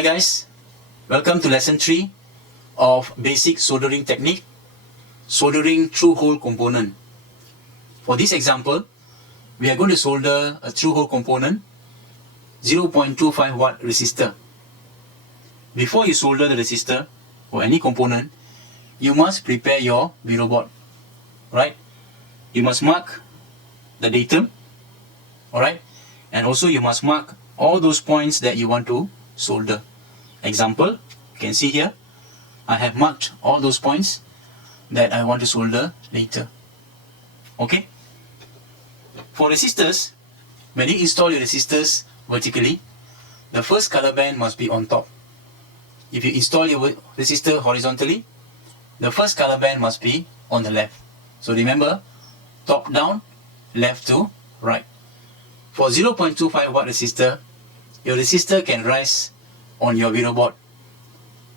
Hi guys, welcome to lesson 3 of basic soldering technique, soldering through hole component. For this example, we are going to solder a through hole component 0.25 watt resistor. Before you solder the resistor or any component, you must prepare your Vero board, right? You must mark the datum, alright? And also you must mark all those points that you want to solder. Example, you can see here, I have marked all those points that I want to solder later. Okay? For resistors, when you install your resistors vertically, the first color band must be on top. If you install your resistor horizontally, the first color band must be on the left. So remember, top down, left to right. For 0.25 watt resistor, your resistor can rise on your Vero board.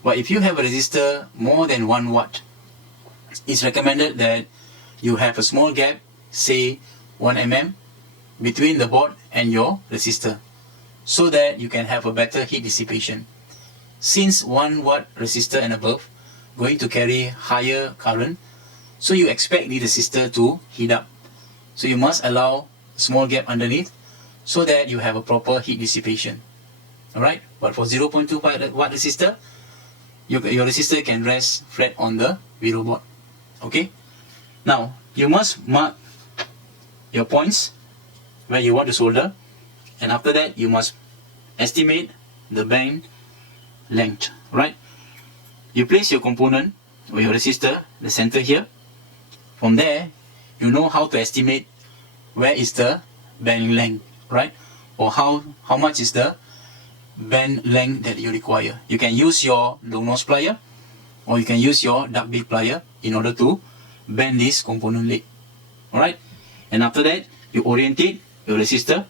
But if you have a resistor more than 1 watt, it's recommended that you have a small gap, say 1 mm, between the board and your resistor, so that you can have a better heat dissipation. Since 1 watt resistor and above going to carry higher current, so you expect the resistor to heat up. So you must allow a small gap underneath so that you have a proper heat dissipation. Alright, but for 0.25 watt resistor, your resistor can rest flat on the Vero board. Okay, now you must mark your points where you want to solder, and after that you must estimate the band length. Right, you place your component or your resistor the center here. From there you know how to estimate where is the band length, right, or how much is the band length that you require. You can use your long nose plier or you can use your duck bill plier in order to bend this component leg. Alright, and after that you orientate your resistor,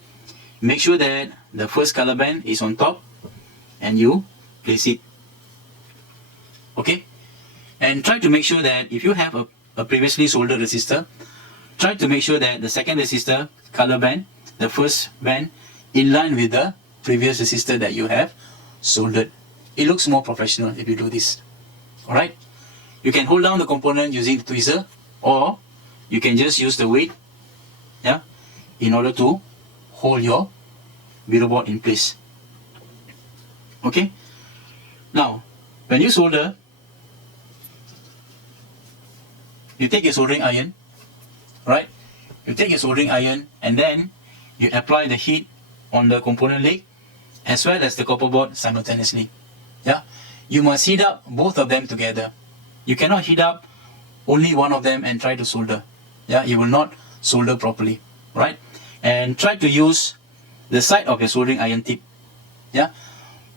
make sure that the first color band is on top and you place it. Okay, and try to make sure that if you have a previously soldered resistor, try to make sure that the second resistor color band, the first band, in line with the previous resistor that you have soldered. It looks more professional if you do this. Alright, you can hold down the component using the tweezer, or you can just use the weight, yeah, in order to hold your Vero board in place. Okay, now when you solder, you take your soldering iron, right? You take your soldering iron and then you apply the heat on the component leg as well as the copper board simultaneously. Yeah, you must heat up both of them together. You cannot heat up only one of them and try to solder. Yeah, you will not solder properly, right? And try to use the side of your soldering iron tip. Yeah,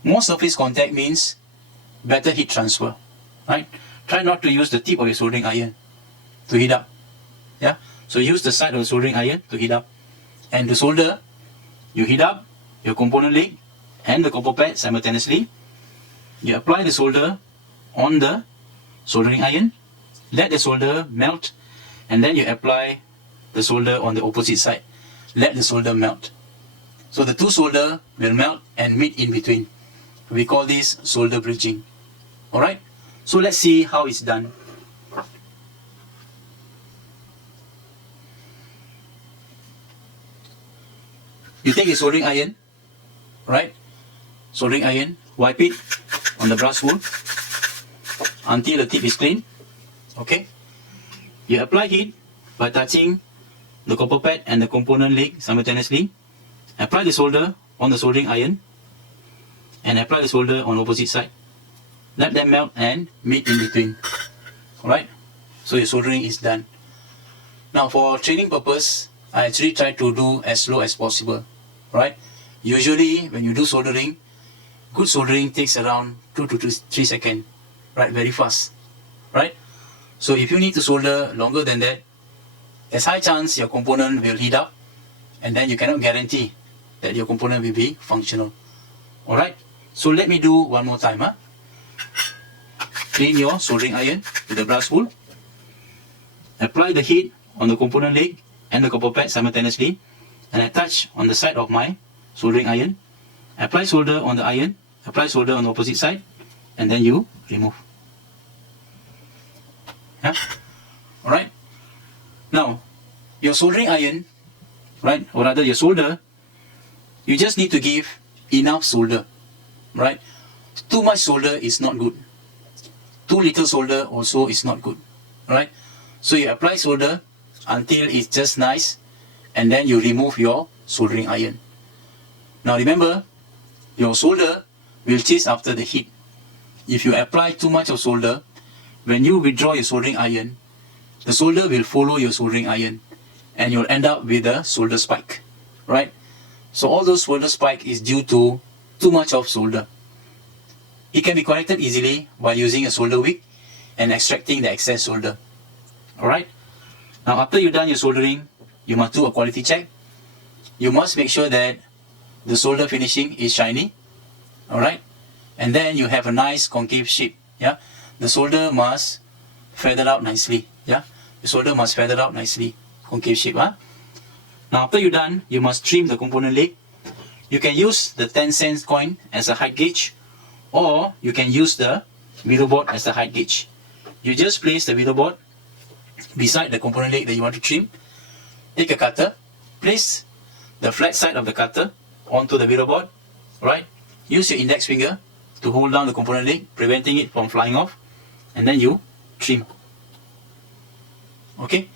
more surface contact means better heat transfer, right? Try not to use the tip of your soldering iron to heat up. Yeah, so use the side of the soldering iron to heat up. And to solder, you heat up your component leg and the copper pad simultaneously. You apply the solder on the soldering iron, let the solder melt, and then you apply the solder on the opposite side. Let the solder melt. So the two solder will melt and meet in between. We call this solder bridging. Alright, so let's see how it's done. You take a soldering iron, right? Soldering iron, wipe it on the brass wool until the tip is clean. Okay. You apply heat by touching the copper pad and the component leg simultaneously. Apply the solder on the soldering iron and apply the solder on opposite side. Let them melt and meet in between. Alright. So your soldering is done. Now for training purpose, I actually try to do as slow as possible. Right? Usually when you do soldering, good soldering takes around 2 to 3 seconds. Right? Very fast. Right? So if you need to solder longer than that, there's high chance your component will heat up, and then you cannot guarantee that your component will be functional. Alright? So let me do one more time. Clean your soldering iron with the brass wool. Apply the heat on the component leg and the copper pad simultaneously, and I touch on the side of my soldering iron. Apply solder on the iron apply solder on the opposite side, and then you remove. Yeah? Alright? Now, your soldering iron, right, or rather your solder, you just need to give enough solder, right? Too much solder is not good. Too little solder also is not good, right? So you apply solder until it's just nice, and then you remove your soldering iron. Now remember, your solder will chase after the heat. If you apply too much of solder, when you withdraw your soldering iron, the solder will follow your soldering iron, and you'll end up with a solder spike, right? So all those solder spike is due to too much of solder. It can be corrected easily by using a solder wick and extracting the excess solder. Alright? Now after you've done your soldering, you must do a quality check. You must make sure that the solder finishing is shiny. Alright? And then you have a nice concave shape. Yeah? The solder must feather out nicely. Yeah? The solder must feather out nicely. Concave shape. Huh? Now after you're done, you must trim the component leg. You can use the 10-cent coin as a height gauge, or you can use the wheel board as the height gauge. You just place the wheel board beside the component leg that you want to trim. Take a cutter, place the flat side of the cutter onto the wheel board, right? Use your index finger to hold down the component leg, preventing it from flying off, and then you trim. Okay?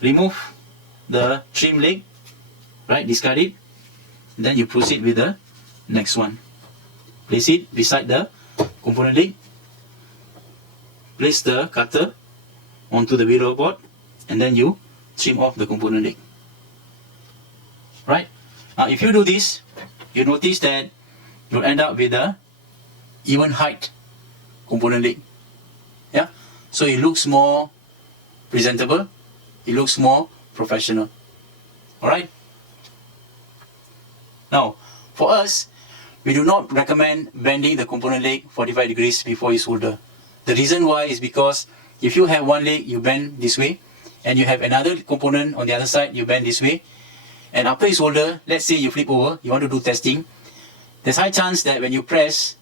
Remove the trim leg, right? Discard it. Then you proceed with the next one. Place it beside the component leg. Place the cutter onto the wheel board, and then you trim off the component leg. Right? Now if you do this, you notice that you'll end up with a even height component leg. Yeah? So it looks more presentable, it looks more professional. Alright? Now, for us, we do not recommend bending the component leg 45 degrees before you solder. The reason why is because if you have one leg, you bend this way, and you have another component on the other side, you bend this way, and after you solder, let's say you flip over, you want to do testing, there's high chance that when you press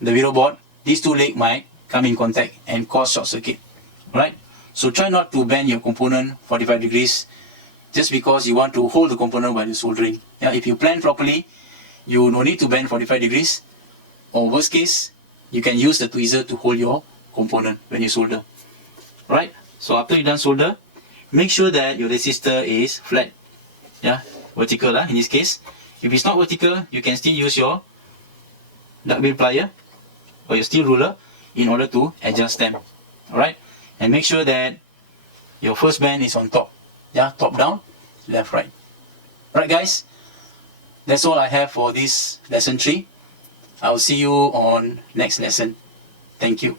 the wheel board, these two legs might come in contact and cause short circuit. Alright? So try not to bend your component 45 degrees just because you want to hold the component while you're soldering. Yeah, if you plan properly, you no need to bend 45 degrees, or worst case, you can use the tweezer to hold your component when you solder. Right? So after you're done solder, make sure that your resistor is flat. Yeah, vertical in this case. If it's not vertical, you can still use your duckbill plier or your steel ruler in order to adjust them. Alright? And make sure that your first bend is on top. Yeah, top down, left, right. Alright guys, that's all I have for this lesson 3. I will see you on next lesson. Thank you.